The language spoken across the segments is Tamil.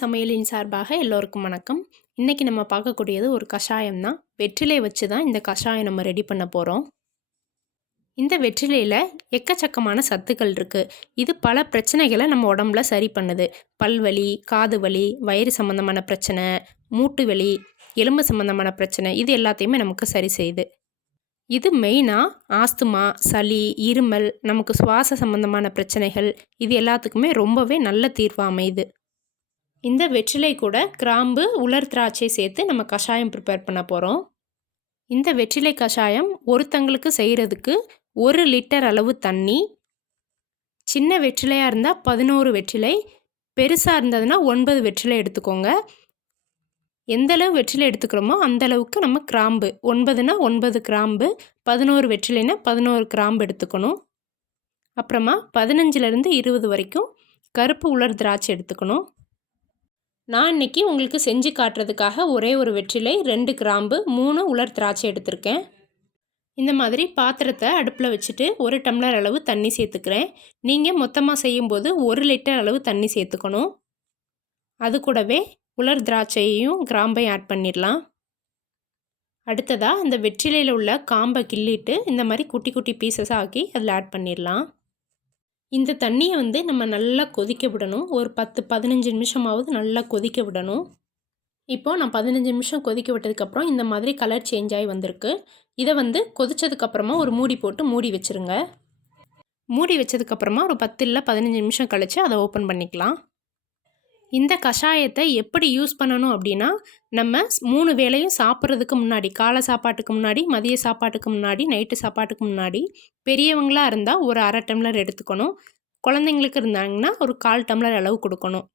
சமையலின் சார்பாக எல்லோருக்கும் வணக்கம். இன்னைக்கு நம்ம பார்க்கக்கூடியது ஒரு கஷாயம் தான். வெற்றிலை வச்சு தான் இந்த கஷாயம் நம்ம ரெடி பண்ண போகிறோம். இந்த வெற்றிலையில் எக்கச்சக்கமான சத்துக்கள் இருக்குது. இது பல பிரச்சனைகளை நம்ம உடம்புல சரி பண்ணுது. பல்வலி, காது வலி, வயிறு சம்மந்தமான பிரச்சனை, மூட்டு வலி, எலும்பு சம்மந்தமான பிரச்சனை, இது எல்லாத்தையுமே நமக்கு சரி செய்யுது. இது மெயினாக ஆஸ்துமா, சளி, இருமல், நமக்கு சுவாச சம்மந்தமான பிரச்சனைகள், இது எல்லாத்துக்குமே ரொம்பவே நல்ல தீர்வாக அமையுது. இந்த வெற்றிலை கூட கிராம்பு, உலர் திராட்சை சேர்த்து நம்ம கஷாயம் ப்ரிப்பேர் பண்ண போகிறோம். இந்த வெற்றிலை கஷாயம் ஒருத்தங்களுக்கு செய்கிறதுக்கு 1 லிட்டர் அளவு தண்ணி, சின்ன வெற்றிலையாக இருந்தால் 11 வெற்றிலை, பெருசாக இருந்ததுன்னா 9 வெற்றிலை எடுத்துக்கோங்க. எந்த அளவு வெற்றிலை எடுத்துக்கிறோமோ அந்த அளவுக்கு நம்ம கிராம்பு, 9னா 9 கிராம்பு, 11 வெற்றிலைனா 11 கிராம்பு எடுத்துக்கணும். அப்புறமா 15லேருந்து 20 வரைக்கும் கருப்பு உலர் திராட்சை எடுத்துக்கணும். நான் இன்றைக்கி உங்களுக்கு செஞ்சு காட்டுறதுக்காக ஒரே ஒரு வெற்றிலை, 2 கிராம்பு, 3 உலர் திராட்சை எடுத்திருக்கேன். இந்த மாதிரி பாத்திரத்தை அடுப்பில் வச்சுட்டு 1 டம்ளர் அளவு தண்ணி சேர்த்துக்கிறேன். நீங்கள் மொத்தமாக செய்யும்போது 1 லிட்டர் அளவு தண்ணி சேர்த்துக்கணும். அது கூடவே உலர் திராட்சையையும் கிராம்பையும் ஆட் பண்ணிடலாம். அடுத்ததாக இந்த வெற்றிலையில் உள்ள காம்பை கிள்ளிட்டு இந்த மாதிரி குட்டி குட்டி பீசஸாக ஆக்கி அதில் ஆட் பண்ணிடலாம். இந்த தண்ணியை நம்ம நல்லா கொதிக்க விடணும். ஒரு 10-15 நிமிஷமாவது நல்லா கொதிக்க விடணும். இப்போது நான் 15 நிமிஷம் கொதிக்க விட்டதுக்கப்புறம் இந்த மாதிரி கலர் சேஞ்ச் ஆகி வந்திருக்கு. இதை கொதித்ததுக்கப்புறமா ஒரு மூடி போட்டு மூடி வச்சுருங்க. மூடி வச்சதுக்கப்புறமா ஒரு 10 இல்லை 15 நிமிஷம் கழித்து அதை ஓப்பன் பண்ணிக்கலாம். இந்த கஷாயத்தை எப்படி யூஸ் பண்ணணும் அப்படின்னா, நம்ம 3 வேளையும் சாப்பிட்றதுக்கு முன்னாடி, காலை சாப்பாட்டுக்கு முன்னாடி, மதிய சாப்பாட்டுக்கு முன்னாடி, நைட்டு சாப்பாட்டுக்கு முன்னாடி, பெரியவங்களாக இருந்தால் ஒரு 1/2 டம்ளர் எடுத்துக்கணும். குழந்தைங்களுக்கு இருந்தாங்கன்னா ஒரு 1/4 டம்ளர் அளவு கொடுக்கணும்.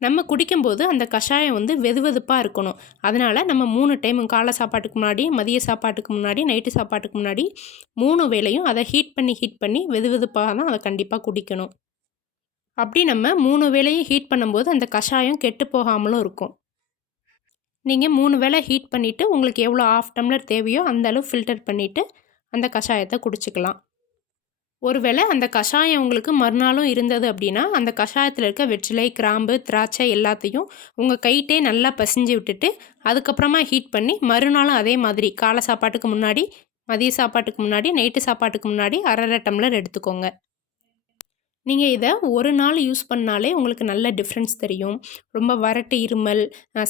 நம்ம குடிக்கும்போது அந்த கஷாயம் வெதுவெதுப்பாக இருக்கணும். அதனால் நம்ம 3 டைம், காலை சாப்பாட்டுக்கு முன்னாடி, மதிய சாப்பாட்டுக்கு முன்னாடி, நைட்டு சாப்பாட்டுக்கு முன்னாடி 3 வேளையும் அதை ஹீட் பண்ணி வெதுவெதுப்பாக தான் அதை கண்டிப்பாக குடிக்கணும். அப்படி நம்ம 3 வேளையும் ஹீட் பண்ணும்போது அந்த கஷாயம் கெட்டு போகாமலும் இருக்கும். நீங்கள் 3 வேளை ஹீட் பண்ணிவிட்டு உங்களுக்கு எவ்வளோ 1/2 டம்ளர் தேவையோ அந்த அளவு ஃபில்டர் பண்ணிவிட்டு அந்த கஷாயத்தை குடிச்சிக்கலாம். ஒருவேளை அந்த கஷாயம் உங்களுக்கு மறுநாளும் இருந்தது அப்படின்னா, அந்த கஷாயத்தில் இருக்க வெற்றிலை, கிராம்பு, திராட்சை எல்லாத்தையும் உங்கள் கைட்டே நல்லா பசிஞ்சு விட்டுட்டு அதுக்கப்புறமா ஹீட் பண்ணி மறுநாளும் அதே மாதிரி காலை சாப்பாட்டுக்கு முன்னாடி, மதிய சாப்பாட்டுக்கு முன்னாடி, நைட்டு சாப்பாட்டுக்கு முன்னாடி 1/2 டம்ளர் எடுத்துக்கோங்க. நீங்கள் இதை ஒரு நாள் யூஸ் பண்ணாலே உங்களுக்கு நல்ல டிஃப்ரென்ஸ் தெரியும். ரொம்ப வறட்டு இருமல்,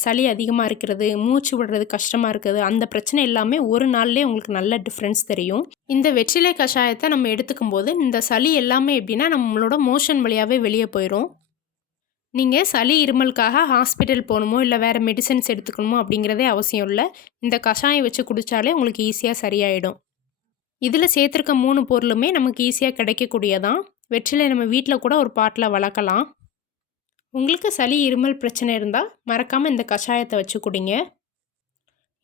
சளி அதிகமாக இருக்கிறது, மூச்சு விடுறது கஷ்டமாக இருக்குது, அந்த பிரச்சனை எல்லாமே ஒரு நாள்லேயே உங்களுக்கு நல்ல டிஃப்ரென்ஸ் தெரியும். இந்த வெற்றிலை கஷாயத்தை நம்ம எடுத்துக்கும் போது இந்த சளி எல்லாமே எப்படின்னா நம்மளோட மோஷன் வழியாகவே வெளியே போயிடும். நீங்கள் சளி இருமலுக்காக ஹாஸ்பிட்டல் போகணுமோ இல்லை வேறு மெடிசன்ஸ் எடுத்துக்கணுமோ அப்படிங்கிறதே அவசியம் இல்லை. இந்த கஷாயம் வச்சு குடித்தாலே உங்களுக்கு ஈஸியாக சரியாயிடும். இதில் சேர்த்துருக்க 3 பொருளுமே நமக்கு ஈஸியாக கிடைக்கக்கூடியதான். வெற்றிலை நம்ம வீட்டில் கூட ஒரு பாட்டில் வளர்க்கலாம். உங்களுக்கு சளி இருமல் பிரச்சனை இருந்தால் மறக்காமல் இந்த கஷாயத்தை வச்சு குடிங்க.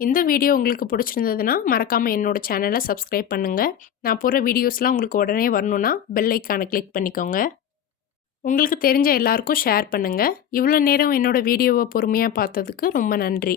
இந்த வீடியோ உங்களுக்கு பிடிச்சிருந்ததுன்னா மறக்காமல் என்னோடய சேனலை சப்ஸ்கிரைப் பண்ணுங்கள். நான் போடுற வீடியோஸ்லாம் உங்களுக்கு உடனே வரணுன்னா பெல் ஐக்கானை கிளிக் பண்ணிக்கோங்க. உங்களுக்கு தெரிஞ்ச எல்லாருக்கும் ஷேர் பண்ணுங்கள். இவ்வளோ நேரம் என்னோடய வீடியோவை பொறுமையாக பார்த்ததுக்கு ரொம்ப நன்றி.